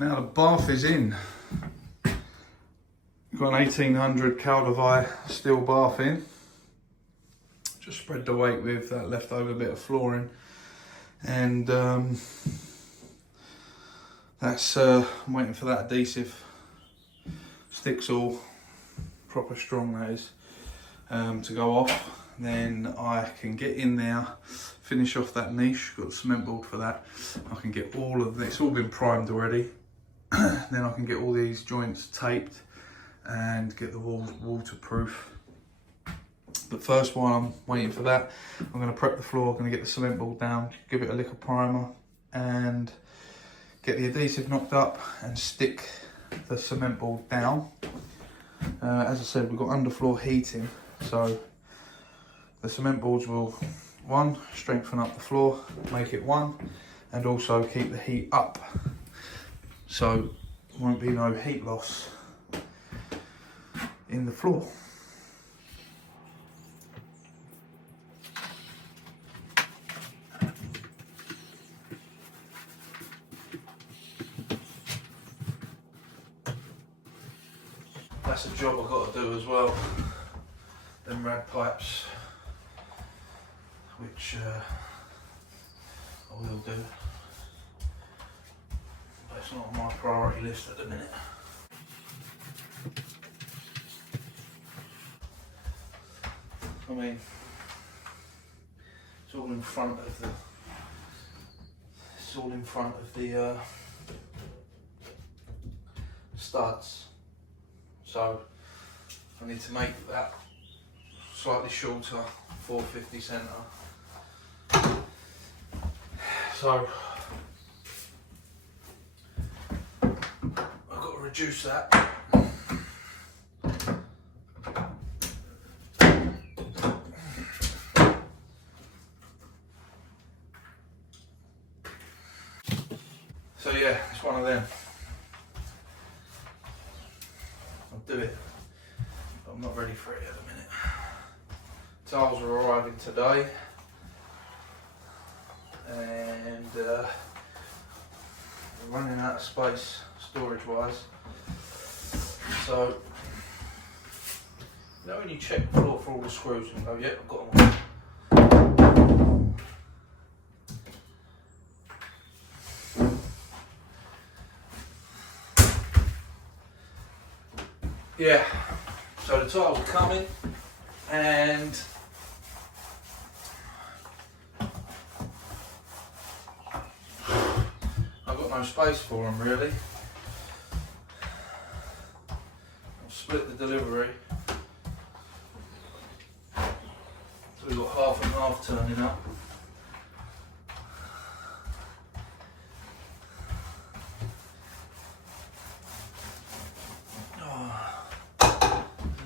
Now the bath is in. Got an 1800 Caldavai steel bath in. Just spread the weight with that leftover bit of flooring, and that's I'm waiting for that adhesive sticks all proper strong, that is, to go off. Then I can get in there, finish off that niche. Got the cement board for that. I can get all of this, it's all been primed already. Then I can get all these joints taped and get the walls waterproof. But first, while I'm waiting for that, I'm going to prep the floor. I'm going to get the cement board down, give it a lick of primer, and get the adhesive knocked up and stick the cement board down. As I said, we've got underfloor heating, so the cement boards will, one, strengthen up the floor, make it one, and also keep the heat up, so there won't be no heat loss in the floor. That's a job I've got to do as well. Them rad pipes, which I will do, but it's not on my priority list at the minute. I mean, it's all in front of the studs. So I need to make that slightly shorter, 450 centre. So I've got to reduce that. So yeah, it's one of them. I'll do it, but I'm not ready for it at the minute. Tiles are arriving today, and we're running out of space storage wise. So, you know when you check the floor for all the screws and go, yep, I've got them all. Yeah, so the tiles are coming, and I've got no space for them really. I'll split the delivery. So we've got half and half turning up.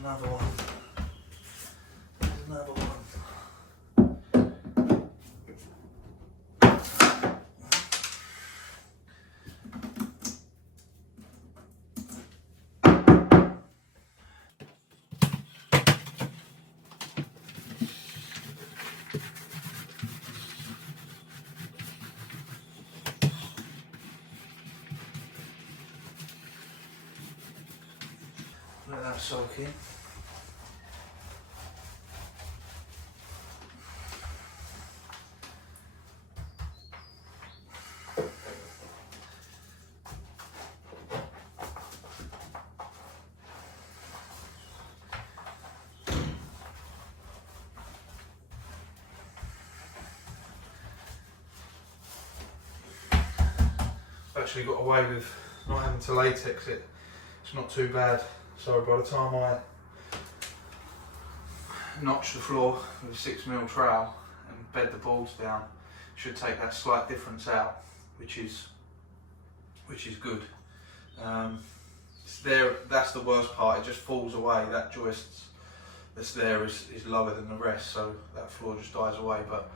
Another one. There's another one. Let that soak in. Actually got away with not having to latex it. It's not too bad. So by the time I notch the floor with a 6mm trowel and bed the boards down, should take that slight difference out, which is good. It's there. That's the worst part. It just falls away. That joist that's there is lower than the rest, so that floor just dies away. But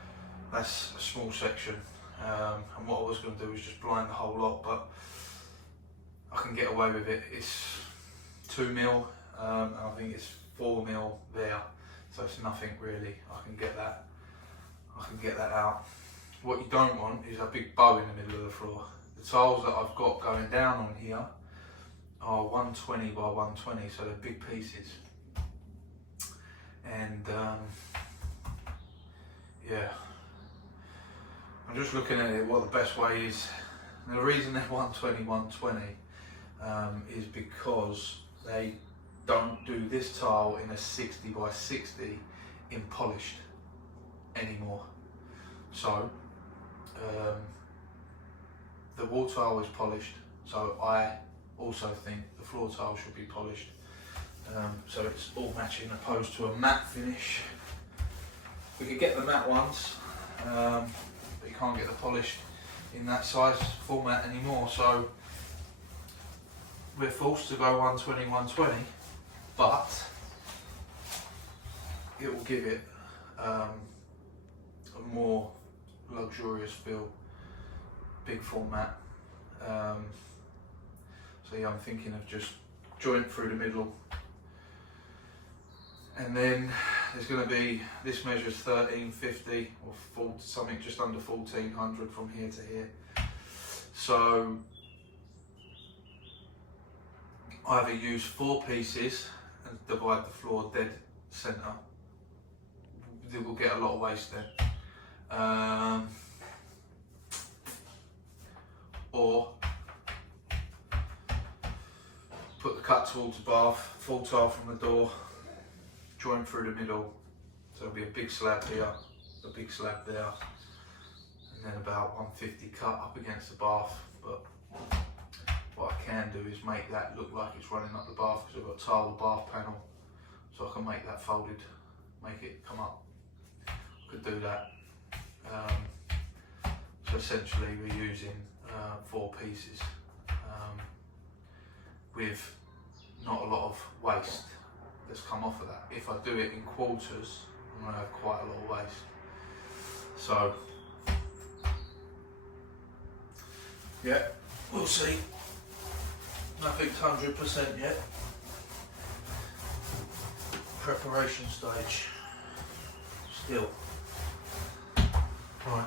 that's a small section. And what I was going to do was just blind the whole lot, but I can get away with it. It's 2mm, and I think it's 4mm there, so it's nothing really. I can get that out. What you don't want is a big bow in the middle of the floor. the tiles that I've got going down on here are 120 by 120, so they're big pieces. And yeah, I'm just looking at it, what the best way is. And the reason they're 120, 120 is because they don't do this tile in a 60 by 60 in polished anymore. So the wall tile is polished, so I also think the floor tile should be polished. So it's all matching opposed to a matte finish. We could get the matte ones, but you can't get the polished in that size format anymore. So we're forced to go 120, 120, but it will give it a more luxurious feel, big format. So yeah, I'm thinking of just joint through the middle. And then there's going to be, this measures 1350 or something just under 1400 from here to here. So either use 4 pieces and divide the floor dead centre. We'll get a lot of waste then. Or put the cut towards the bath, full tile from the door, join through the middle, so there'll be a big slab here, a big slab there, and then about 150 cut up against the bath. But what I can do is make that look like it's running up the bath, because I've got tile the bath panel, so I can make that folded, make it come up. I could do that. So essentially we're using 4 pieces with not a lot of waste that's come off of that. If I do it in quarters, I'm going to have quite a lot of waste. So yeah, we'll see. Nothing's 100% yet. Preparation stage still. Right.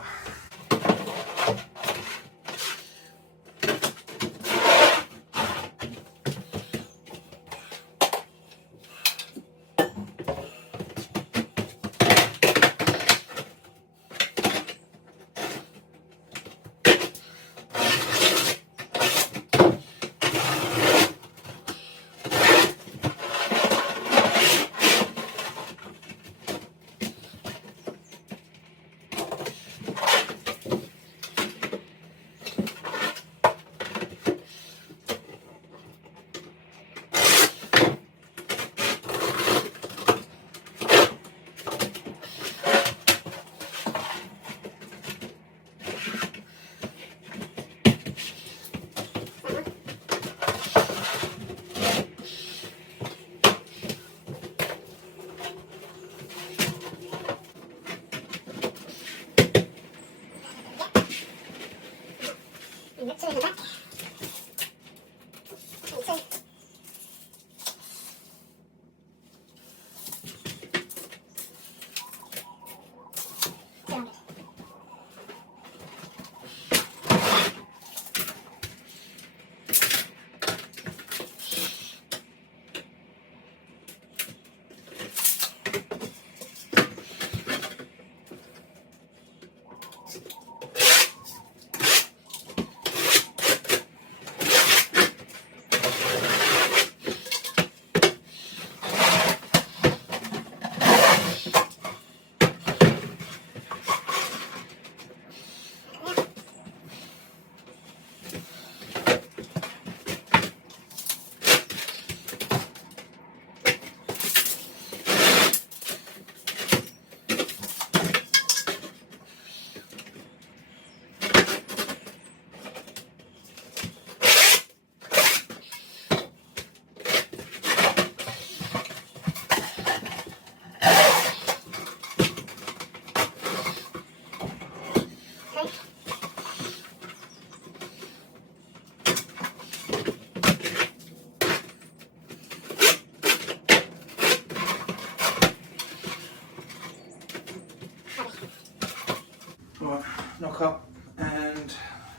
Right, knock up and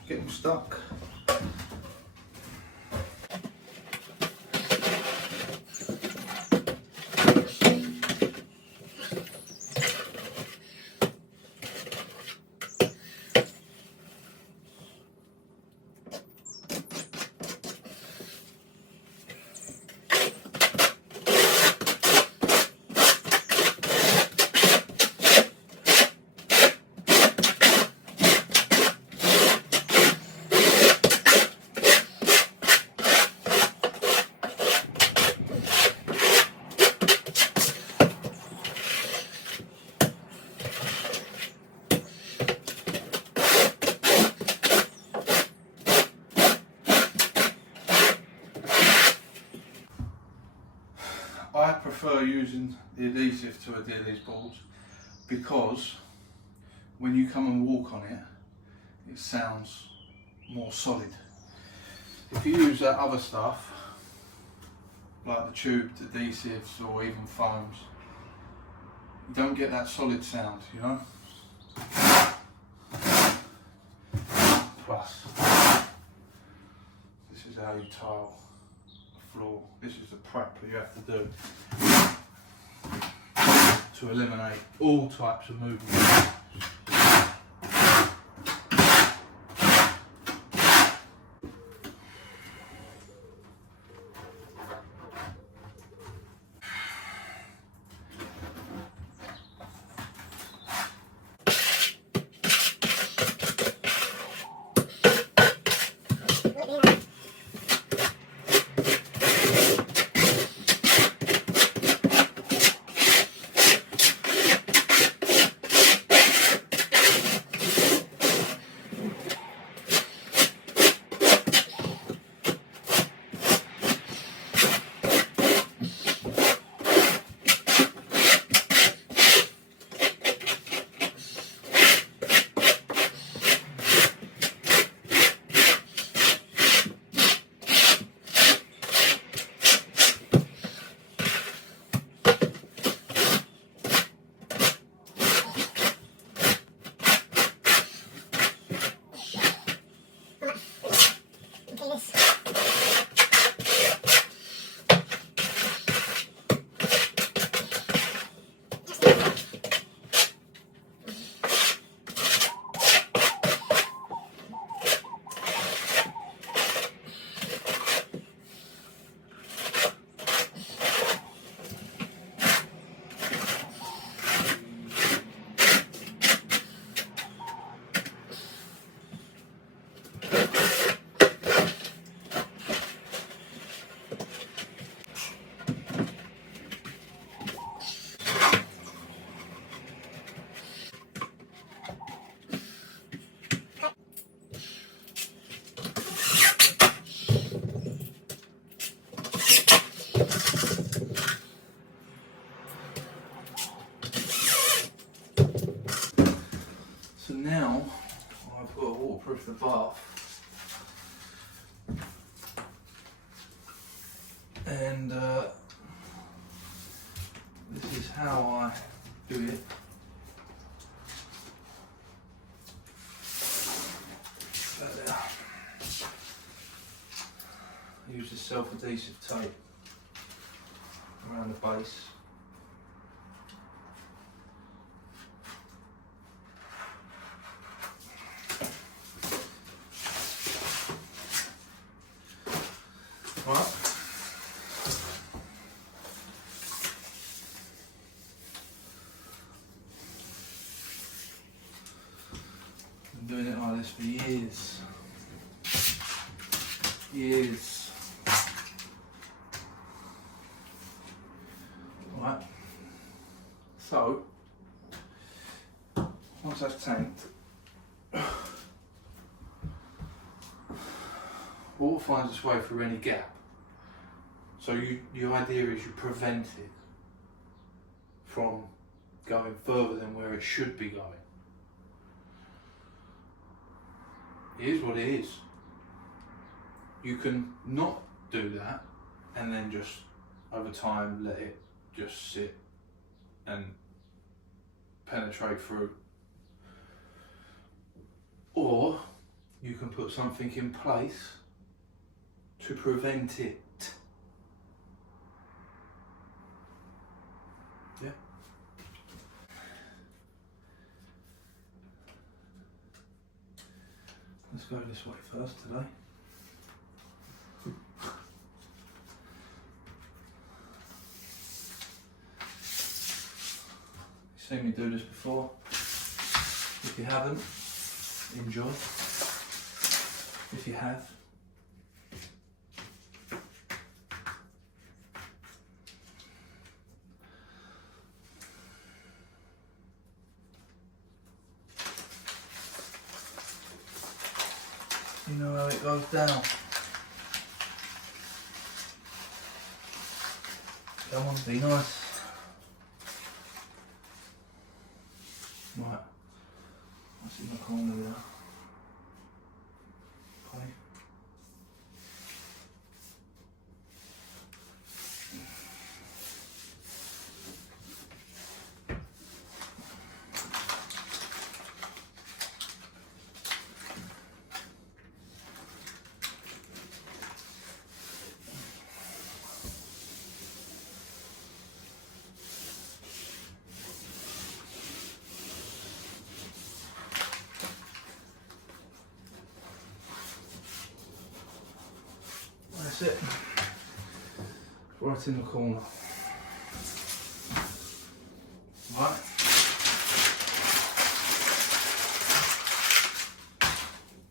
get them stuck. I prefer using the adhesive to adhere these boards because when you come and walk on it, it sounds more solid. If you use that other stuff, like the tubed adhesives or even foams, you don't get that solid sound, you know? Plus, this is how you tile the floor. This is the prep that you have to do to eliminate all types of movement. So now I've got to waterproof the bath, and this is how I do it. There. I use the self-adhesive tape around the base. Right. Been doing it like this for years. Years. Right. So, once that's tanked, water finds its way through any gap. So the idea is you prevent it from going further than where it should be going. It is what it is. You can not do that and then just over time let it just sit and penetrate through. Or you can put something in place to prevent it. Yeah. Let's go this way first today. You've seen me do this before. If you haven't, enjoy. If you have, you know how it goes down. Come on, be nice. Right, what's in the corner there? Okay. That's it. Right in the corner. Right.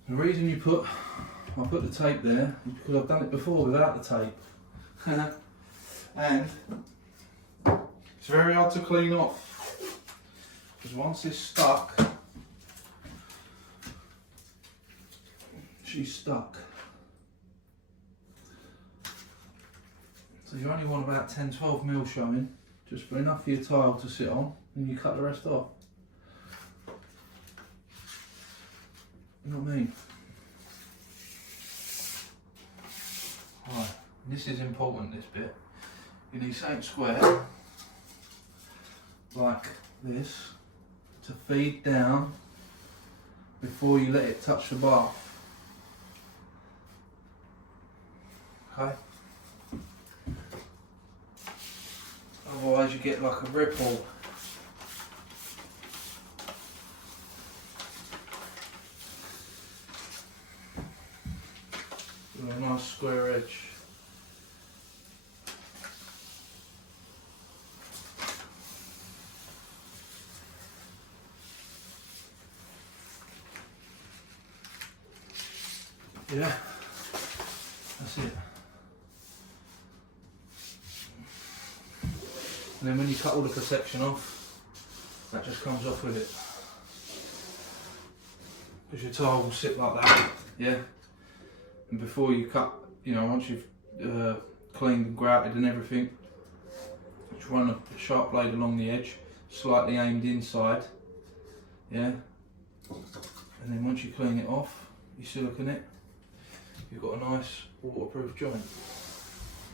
The reason I put the tape there is because I've done it before without the tape. And it's very hard to clean off. Because once it's stuck, she's stuck. So you only want about 10-12mm showing, just for enough for your tile to sit on, and you cut the rest off. You know what I mean? Right, this is important, this bit. You need something square, like this, to feed down before you let it touch the bar. Okay? Otherwise you get like a ripple. With a nice square edge. Yeah, that's it. And then when you cut all the protection off, that just comes off with it. Because your tile will sit like that, yeah? And before you cut, you know, once you've cleaned and grouted and everything, just run a sharp blade along the edge, slightly aimed inside, yeah? And then once you clean it off, you silicone it, you've got a nice waterproof joint.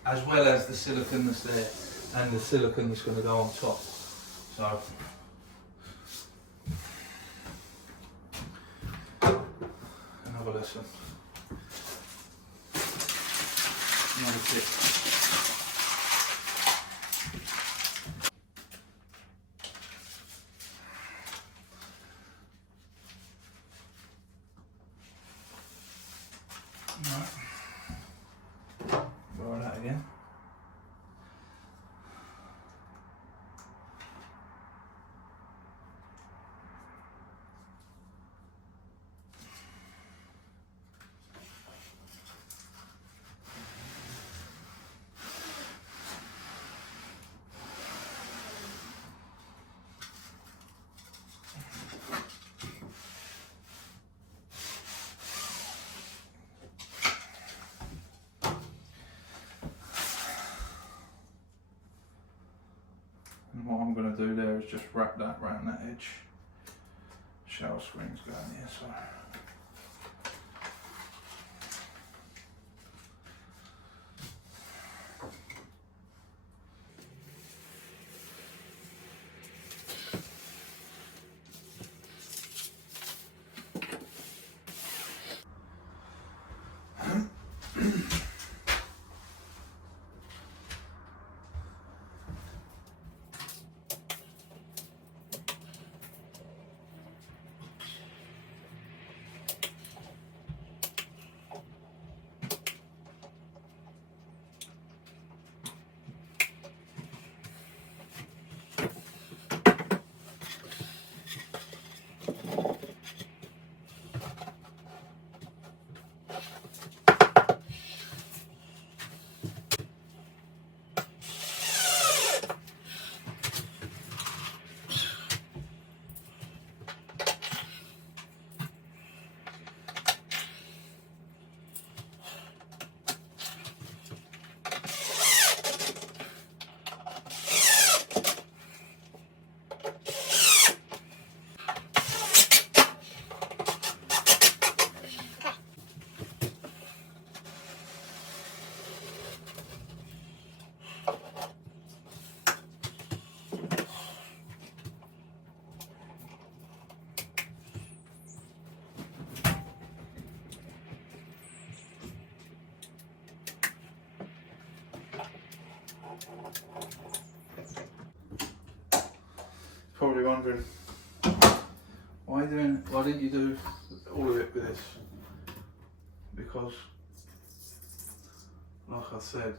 As well as the silicone that's there. And the silicone that's going to go on top. So, another lesson. Another tip. Right. Roll that again. And what I'm going to do there is just wrap that around that edge. Shower screen's going here, so. Probably wondering, why didn't you do all of it with this? Because, like I said,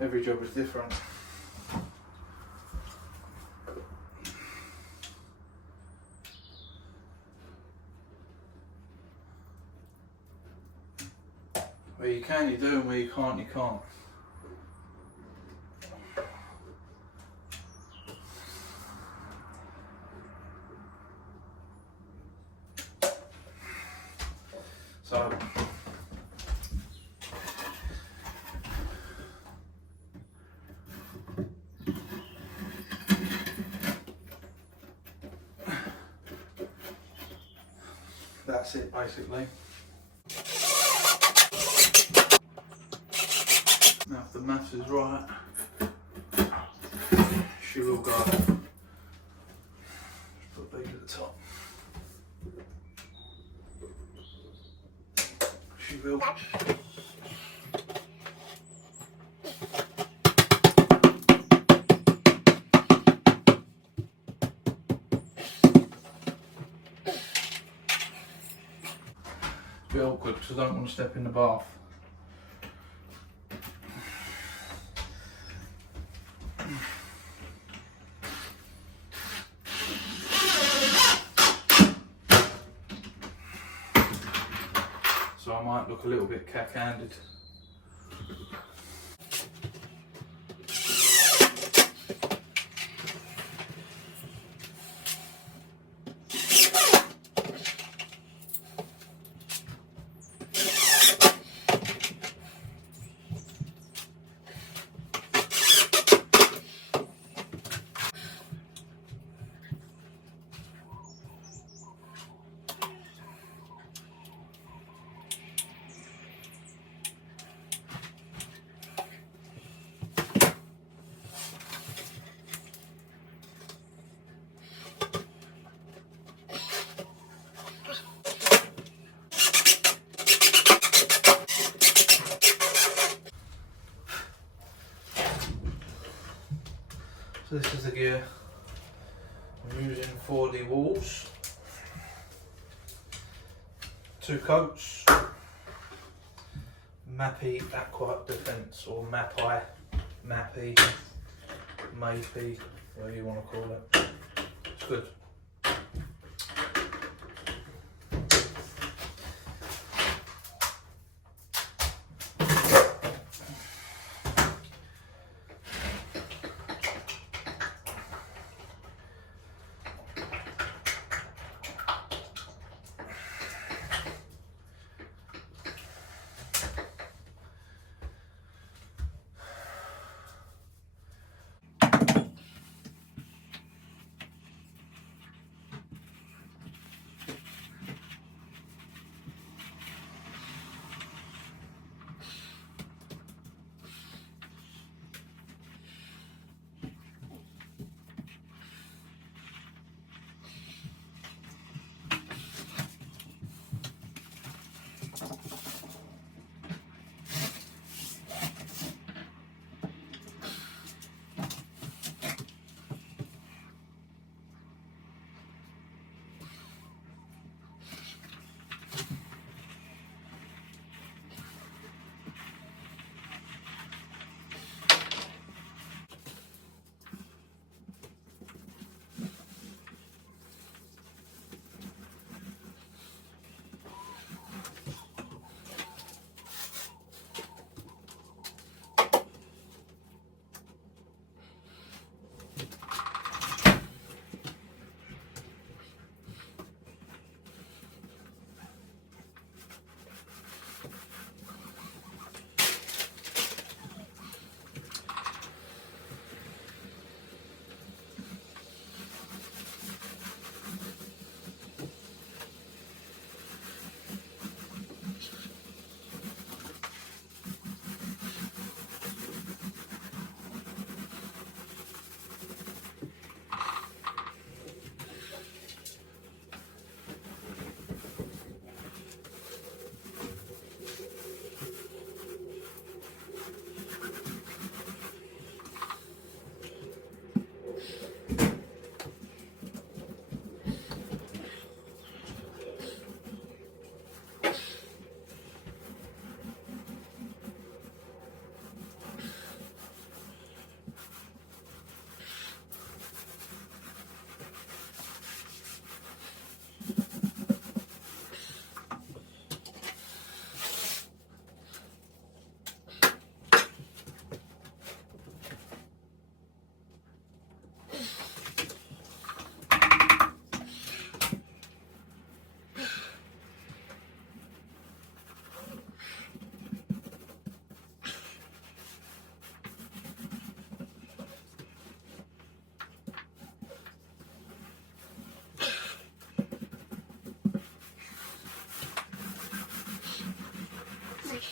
every job is different. Where you can, you do, and where you can't, you can't. So, that's it basically. Now if the maths is right, she will go. Just put these at the top. She will. It's a bit awkward because I don't want to step in the bath. So I might look a little bit cack-handed. So this is the gear I'm using for the walls. 2 coats, Mappy Aqua Defence, or Mappy, Mapy, whatever you want to call it. It's good.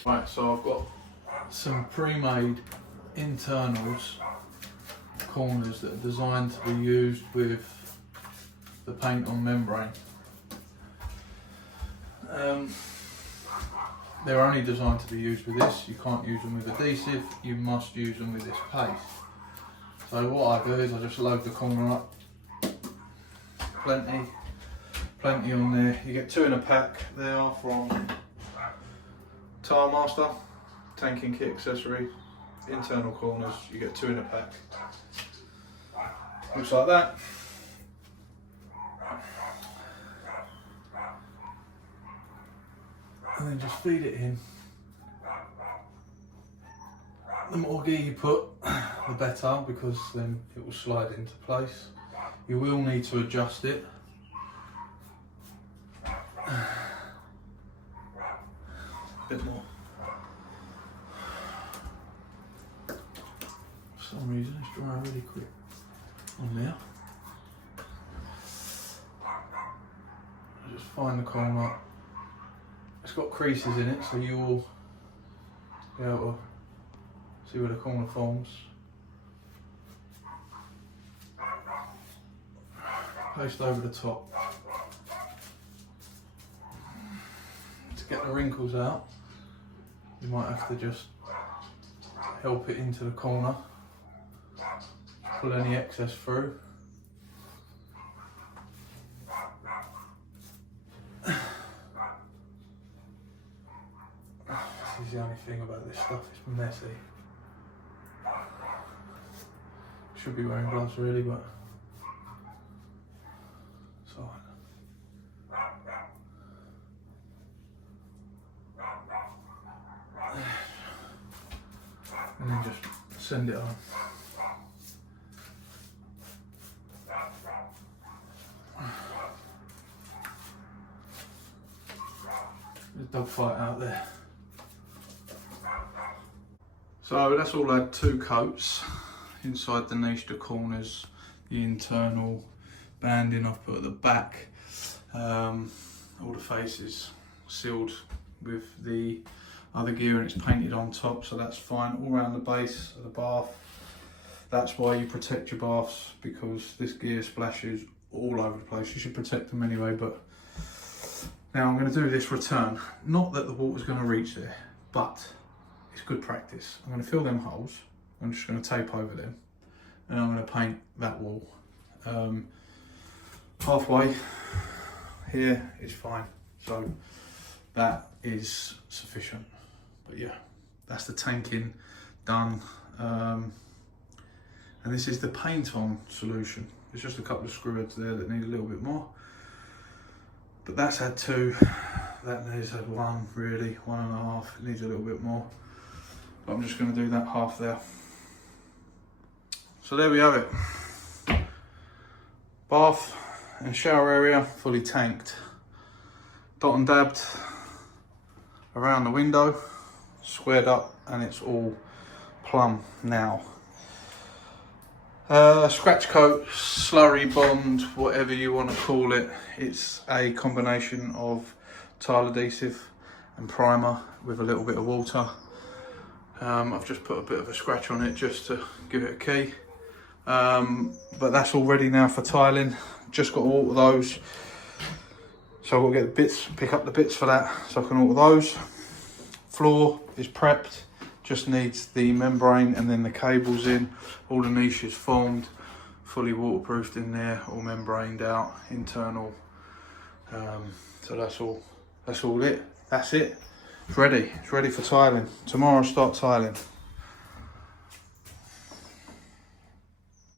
Right, so I've got some pre-made internals corners that are designed to be used with the paint on membrane. They're only designed to be used with this. You can't use them with adhesive, you must use them with this paste. So what I do is I just load the corner up, plenty on there. You get 2 in a pack. They are from Tile Master, tanking kit accessory, internal corners, you get 2 in a pack. Looks like that. And then just feed it in. The more gear you put, the better, because then it will slide into place. You will need to adjust it. A bit more. For some reason it's drying really quick on there. I just find the corner. It's got creases in it, so you will be able to see where the corner forms. Paste over the top. To get the wrinkles out, you might have to just help it into the corner, pull any excess through. This is the only thing about this stuff, it's messy. Should be wearing gloves really, but it's alright. And then just send it on. There's a dog fight out there. So that's all had 2 coats. Inside the niche, the corners, the internal banding I've put at the back. All the faces sealed with the other gear, and it's painted on top, so that's fine. All around the base of the bath. That's why you protect your baths, because this gear splashes all over the place. You should protect them anyway, but now I'm going to do this return. Not that the water's going to reach there, but it's good practice. I'm going to fill them holes. I'm just going to tape over them, and I'm going to paint that wall. Halfway here is fine, so that is sufficient. But yeah, that's the tanking done. And this is the paint on solution. There's just a couple of screw heads there that need a little bit more, but that's had 2. That needs had 1, really, 1.5. It needs a little bit more, but I'm just going to do that half there. So there we have it. Bath and shower area fully tanked. Dot and dabbed around the window, squared up, and it's all plumb now. Scratch coat, slurry bond, whatever you want to call it. It's a combination of tile adhesive and primer with a little bit of water. I've just put a bit of a scratch on it just to give it a key. But that's all ready now for tiling. Just got to alter those. So I'll get the bits, pick up the bits for that, so I can alter those. Floor is prepped, just needs the membrane and then the cables in. All the niches formed, fully waterproofed in there, all membraned out, internal. So that's all it. That's it. It's ready for tiling. Tomorrow I'll start tiling.